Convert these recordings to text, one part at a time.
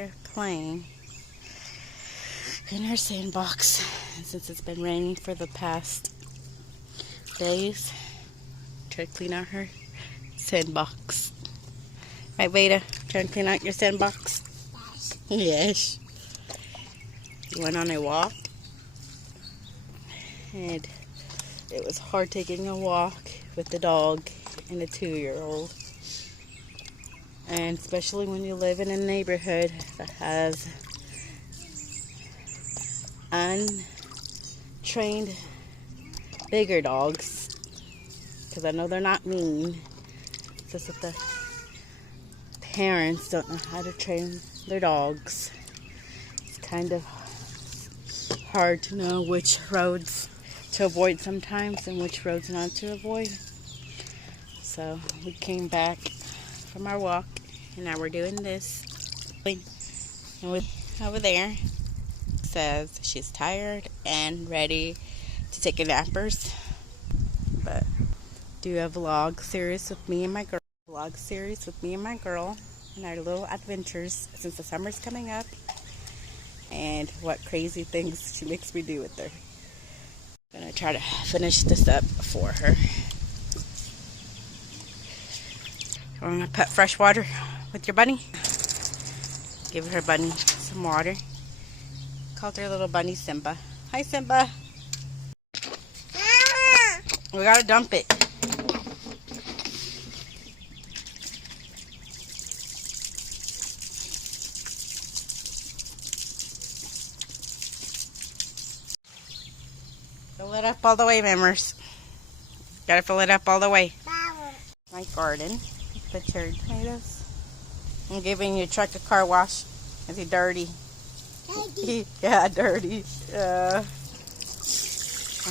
here playing in her sandbox. And since it's been raining for the past days, try to clean out her sandbox. Right, Veda? Try to clean out your sandbox? Yes. We went on a walk, and it was hard taking a walk with the dog and a 2-year-old. And especially when you live in a neighborhood that has untrained bigger dogs, because I know they're not mean, it's just that the parents don't know how to train their dogs. It's kind of hard to know which roads to avoid sometimes and which roads not to avoid. So we came back from our walk, and now we're doing this. And with over there says she's tired and ready to take a nappers. But do a vlog series with me and my girl. And our little adventures since the summer's coming up, and what crazy things she makes me do with her. I'm gonna try to finish this up for her. I'm gonna put fresh water with your bunny. Give her bunny some water. Called her little bunny Simba. Hi, Simba. We gotta dump it. Fill it up all the way, members. Gotta fill it up all the way. My garden. The cherry tomatoes. I'm giving you a truck a car wash. Is he dirty? Dirty. Yeah, dirty. I'm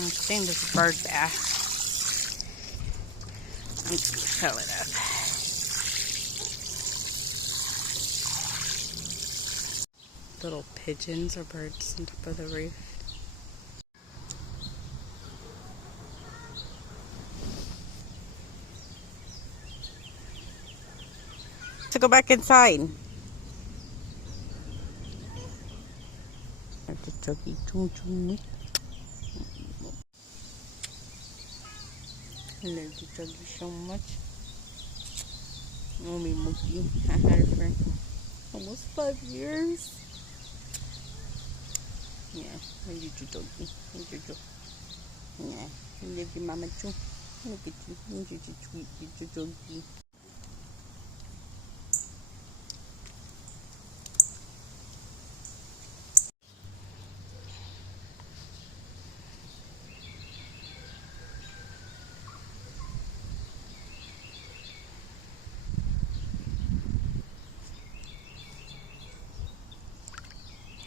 seeing this bird bath. I'm just gonna fill it up. Little pigeons or birds on top of the roof. To go back inside. I love you, Chuggy, so much. Mommy Mookie. I had her for almost 5 years. Yeah, I love you, Chuggy. Yeah, I love you, Mama, too. Look at you. You're just sweet, Chuggy.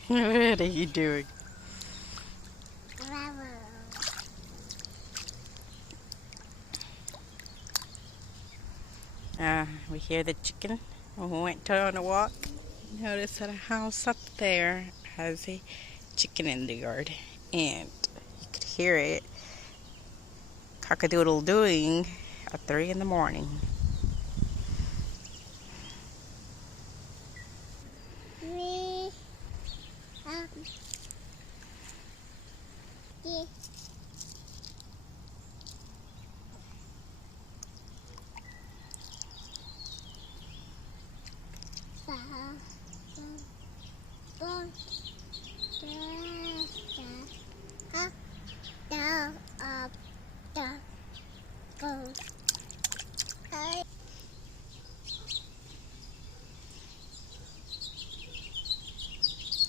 What are you doing? We hear the chicken when we went on a walk. Notice that a house up there has a chicken in the yard, and you could hear it cock-a-doodle doing at 3 in the morning.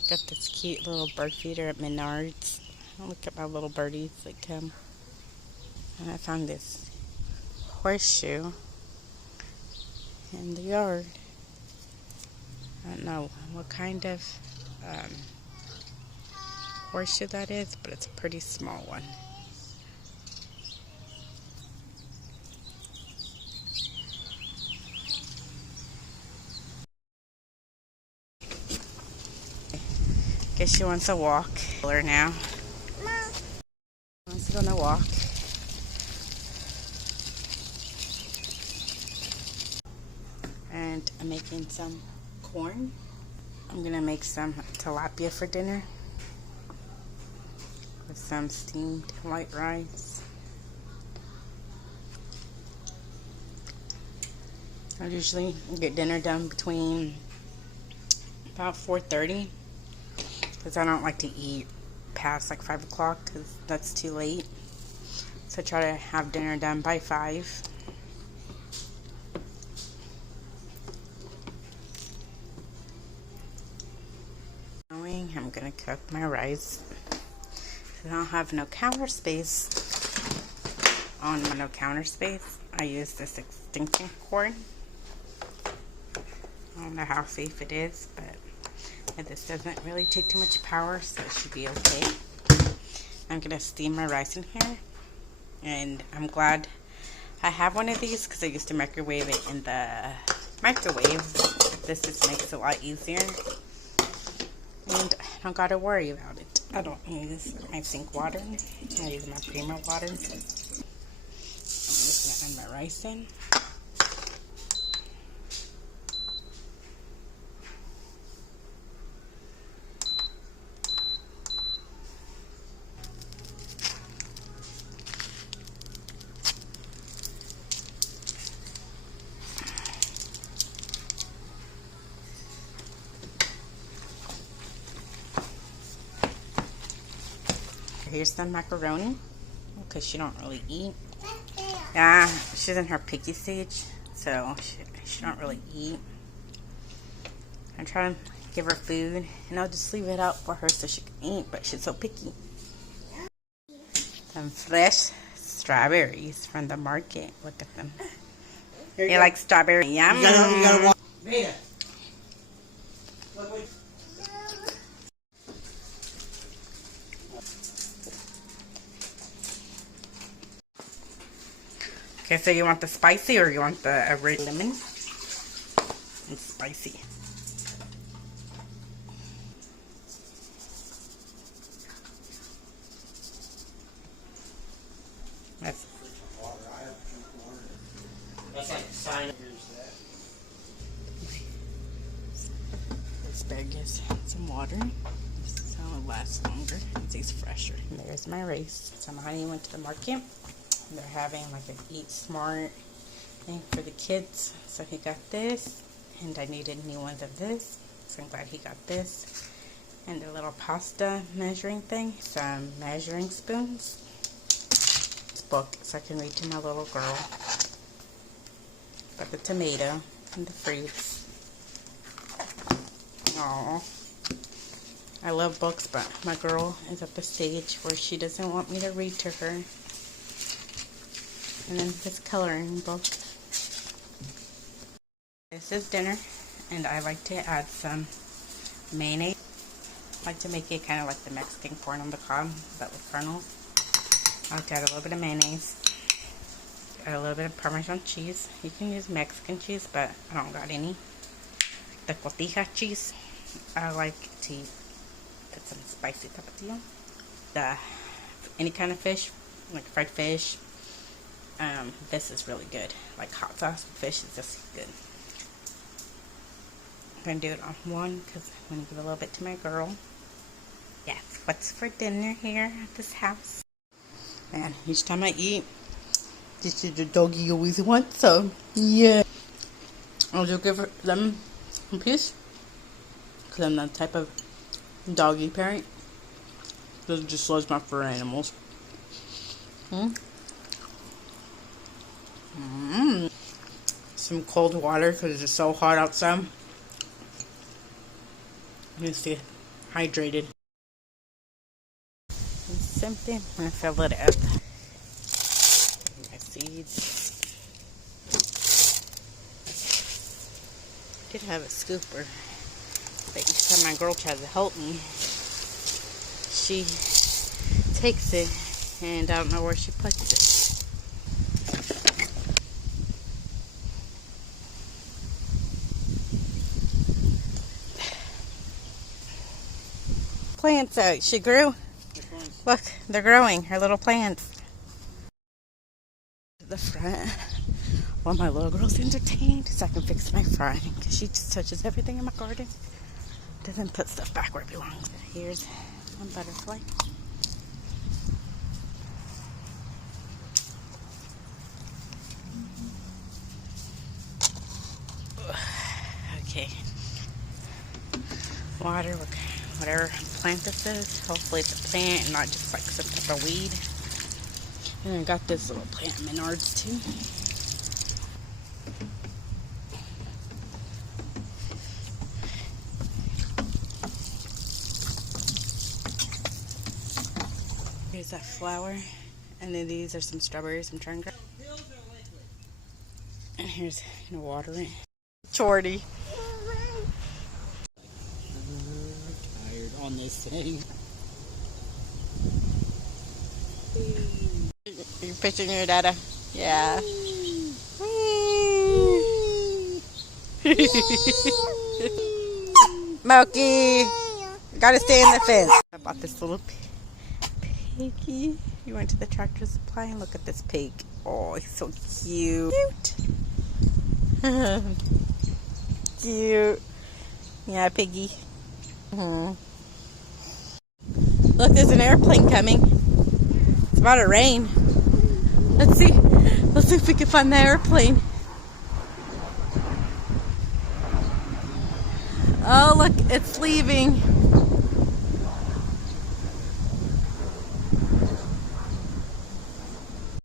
Got this cute little bird feeder at Menards. Look at my little birdies that come. And I found this horseshoe in the yard. I don't know what kind of horseshoe that is, but it's a pretty small one. Guess she wants a walk. Her now. Wants to go on a walk. And I'm making some corn I'm gonna make some tilapia for dinner with some steamed white rice. I usually get dinner done between about 4:30 because I don't like to eat past like 5 o'clock because that's too late. So I try to have dinner done by 5. I'm gonna cook my rice. I don't have no counter space. On my no counter space, I use this extension cord. I don't know how safe it is, but this doesn't really take too much power, so it should be okay. I'm gonna steam my rice in here, and I'm glad I have one of these because I used to microwave it in the microwave. This just makes it a lot easier, and I don't gotta worry about it. I don't use my sink water. I use my Prima water. I'm just gonna add my rice in. Here's some macaroni because she don't really eat. Yeah, she's in her picky stage, so she don't really eat. I try to give her food, and I'll just leave it out for her so she can eat, but she's so picky. Some fresh strawberries from the market. Look at them. You like strawberry? Yum. You gotta walk. Okay, so you want the spicy or you want the red lemon? It's spicy. That's like the sign. asparagus, some water, so it'll last longer. It tastes fresher. And there's my rice. So my honey went to the market. They're having like an Eat Smart thing for the kids. So he got this, and I needed new ones of this. So I'm glad he got this. And the little pasta measuring thing. Some measuring spoons. This book so I can read to my little girl. Got the tomato and the fruits. Aww. I love books, but my girl is at the stage where she doesn't want me to read to her. And then this coloring book. This is dinner, and I like to add some mayonnaise. I like to make it kind of like the Mexican corn on the cob, but with kernels. I like to add a little bit of mayonnaise. Add a little bit of Parmesan cheese. You can use Mexican cheese, but I don't got any. The cotija cheese. I like to put some spicy tapatio. Any kind of fish, like fried fish. This is really good. Like hot sauce with fish is just good. I'm going to do it on one because I'm going to give a little bit to my girl. Yes, what's for dinner here at this house? Man, each time I eat, this is the doggy always wants, so yeah. I'll just give them a piece because I'm that type of doggy parent that just loves my fur animals. Some cold water because it's so hot outside. Let me stay hydrated. It's empty. I'm going to fill it up. My seeds. I did have a scooper, but each time my girl tries to help me, she takes it and I don't know where she puts it. Plants out. She grew. Look, they're growing. Her little plants. The front. While my little girl's entertained, so I can fix my frying because she just touches everything in my garden. Doesn't put stuff back where it belongs. Here's one butterfly. Okay. Water, whatever plant this is. Hopefully it's a plant and not just like some type of weed. And I got this little plant at Menards too. Here's that flower. And then these are some strawberries I'm trying to grab. And here's gonna water it. Chordy. Tired on this thing. Are you pitching your dada? Yeah. Moki, gotta stay in the fence. I bought this little piggy. You went to the Tractor Supply and look at this pig. Oh, he's so cute. Cute. Yeah, piggy. Look, there's an airplane coming. It's about to rain. Let's see. Let's see if we can find the airplane. Oh, look, it's leaving.